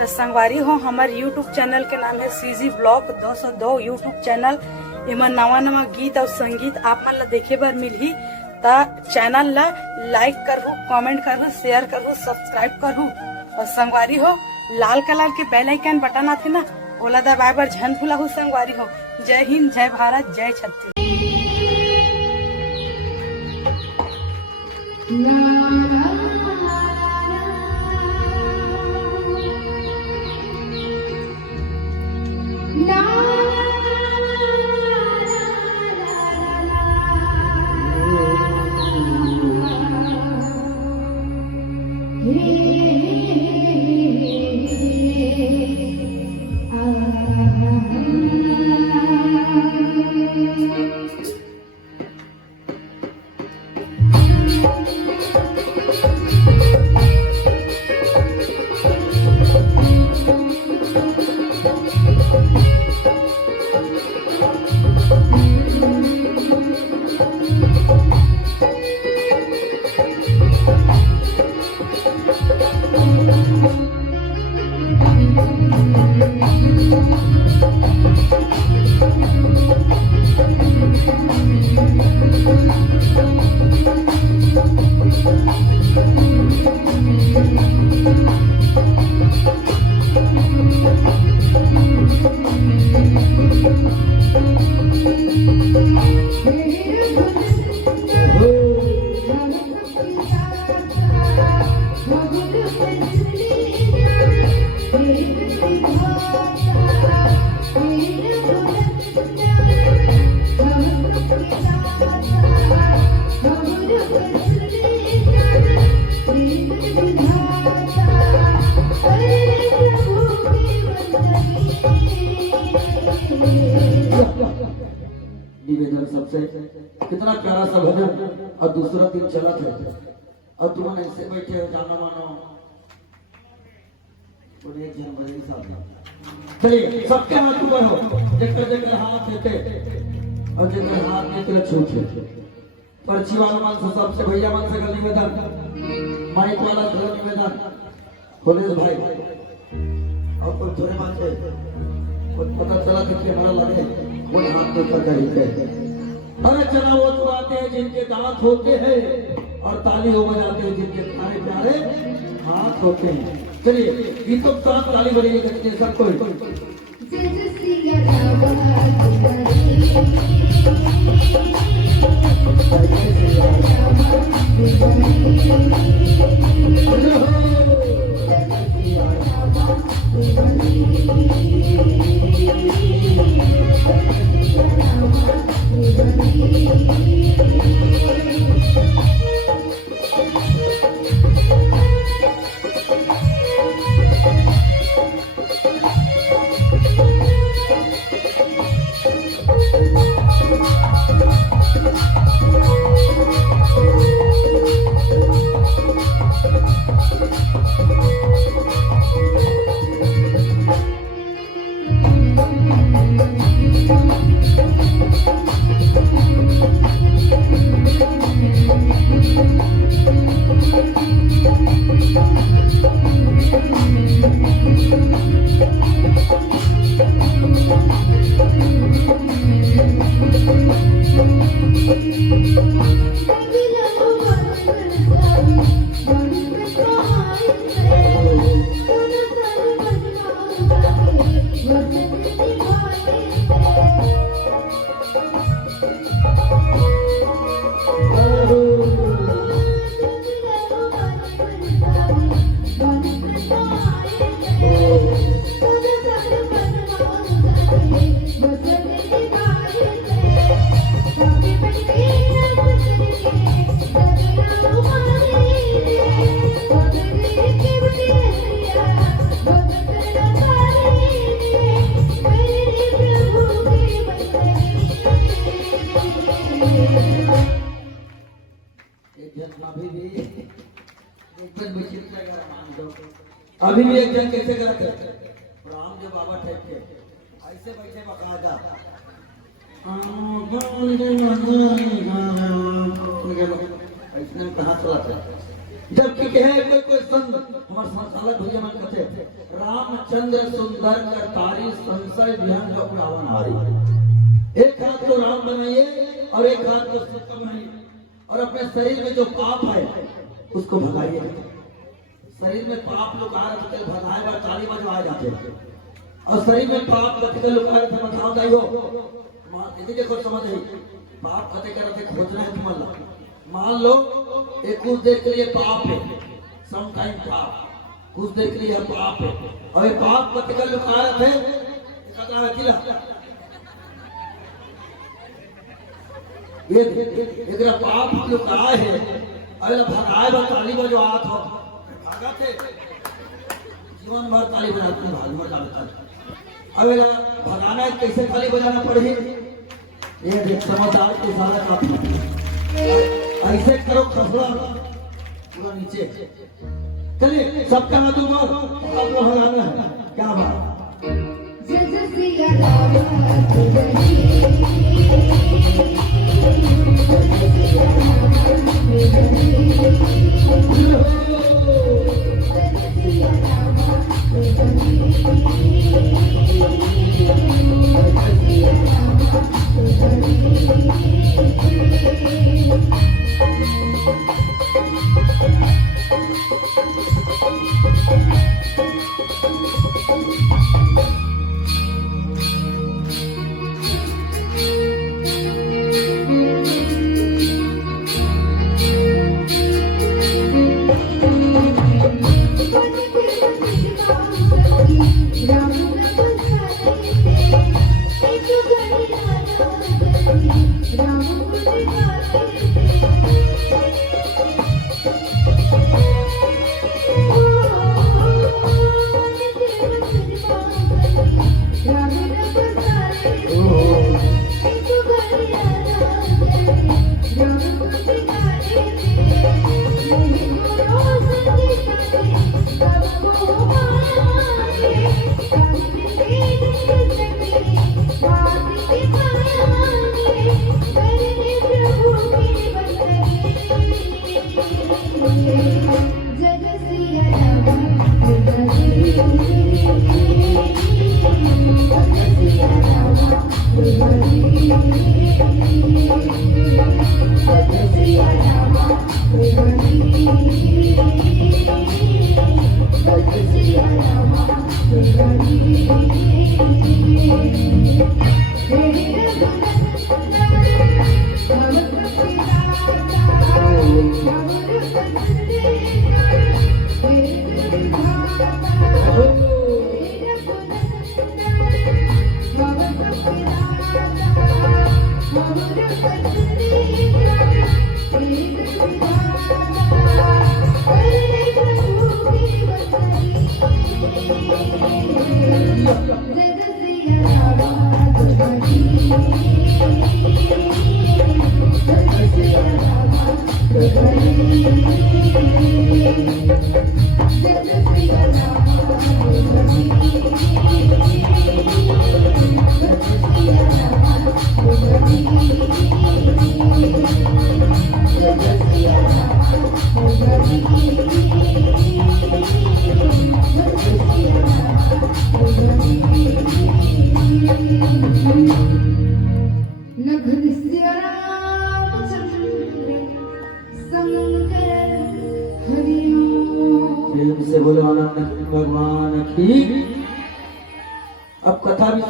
तो संगवारी हो हमारे यूट्यूब चैनल के नाम है सीजी ब्लॉग 202 यूट्यूब चैनल। इमा नवा नवा गीत और संगीत आप मन ला देखे बर मिलही। ता चैनल ला लाइक करहु, कमेंट करहु, शेयर करहु, सब्सक्राइब करहु। और संगवारी हो लाल कलर के बेल आइकन बटन आथे ना, ओला दबाए बर झन भूलहु संगवारी हो। जय हिंद, जय भारत, जय छत्तीसगढ़। निवेदन सबसे कितना प्यारा सा भजन और दूसरा दिन चला थे और तुमने ऐसे बैठे हो जाना मानो और 1 जनवरी साहब। चलिए सबके हाथ ऊपर हो, जेकर जेकर हाथ देते और जेकर हाथ में तेरे छूटे पर्ची वाला मन से सबसे भैया मन से कर निवेदन, माइक वाला घर निवेदन पुलिस भाई और कोई थोड़े बात है पता चला कि हमारा लगे वो हाथ में पकड़ के। अरे चला वो तो आते हैं जिनके दांत होते हैं और ताली हो बजाते हैं जिनके प्यारे प्यारे हाथ होते हैं। चलिए गीतों के साथ ताली बजाइए करके सब कोई। अभी भी एक जन कैसे करते राम जो बाबा ठेक के ऐसे बैठे बकायदा ऐसे कहाँ चलाते जबकि कहे कोई संत हमारे संचालक भैया मन कहते रामचंद्र सुंदर करतारी संशय विहंग रावण हारी। एक हाथ तो राम बनाइए और एक हाथ तो सीता बनाइए और अपने शरीर में जो पाप है उसको भगाइए। शरीर में पाप लोग आ रहे थे भगाए बार 40 बजवाए जाते और शरीर में पाप कथी लोग आ रहे थे बताओ दाई हो दीदी देखो समझ आई पाप कथे कर रहे खोजना है तुम्हारा। मान लो एक कुछ देर के लिए पाप है सम टाइम पाप कुछ देर के लिए पाप है और ये पाप कथे कर लोग आ रहे थे कतरा अकेला ये एकरा पाप लोग आए हैं अरे भगाए बार 40 बजवा हो भागा थे जीवन भर ताली बजाते हैं भाग मजा आता है। अब भगाना है कैसे ताली बजाना पड़ेगी ये देख समझदार के सारा काफी ऐसे करो खसला पूरा नीचे चलिए सबका हाथ ऊपर अब भगाना है क्या बात जय जय सिया राम से बोले भगवान की अब कथा भी